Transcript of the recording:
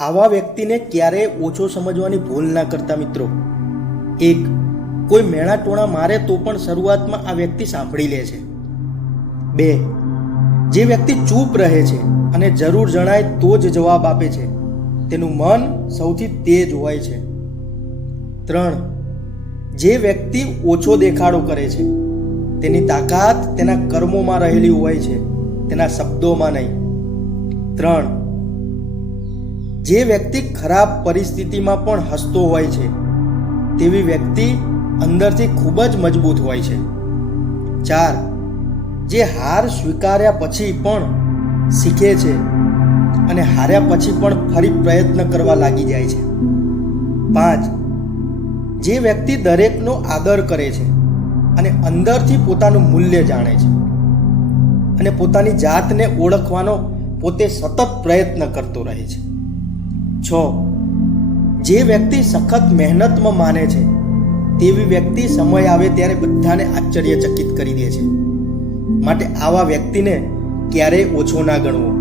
આવા વ્યક્તિને ક્યારેય ઓછો સમજવાની ભૂલ ના કરતા મિત્રો. એક, કોઈ મેણા ટોણા મારે તો પણ શરૂઆતમાં આ વ્યક્તિ સાંભળી લે છે. બે, જે વ્યક્તિ ચૂપ રહે છે અને જરૂર જણાય તો જ જવાબ આપે છે. તેનું મન સૌથી તેજ હોય છે. ત્રણ, જે વ્યક્તિ ઓછો દેખાડો કરે છે, તેની તાકાત તેના કર્મોમાં રહેલી હોય છે, તેના શબ્દોમાં નહીં. ત્રણ જે વ્યક્તિ ખરાબ પરિસ્થિતિમાં પણ હસતો હોય છે, તેવી વ્યક્તિ અંદરથી ખૂબ જ મજબૂત હોય છે. ચાર, જે હાર સ્વીકાર્યા પછી પણ શીખે છે અને હાર્યા પછી પણ ફરી પ્રયત્ન કરવા લાગી જાય છે. પાંચ, જે વ્યક્તિ દરેકનો આદર કરે છે અને અંદરથી પોતાનું મૂલ્ય જાણે છે અને પોતાની જાતને ઓળખવાનો પોતે સતત પ્રયત્ન કરતો રહે છે. છ. જે વ્યક્તિ સખત મહેનતમાં માને છે, તેવી વ્યક્તિ સમય આવે ત્યારે બધાને આશ્ચર્યચકિત કરી દે છે. માટે આવા વ્યક્તિને ક્યારેય ઓછો ના ગણવો.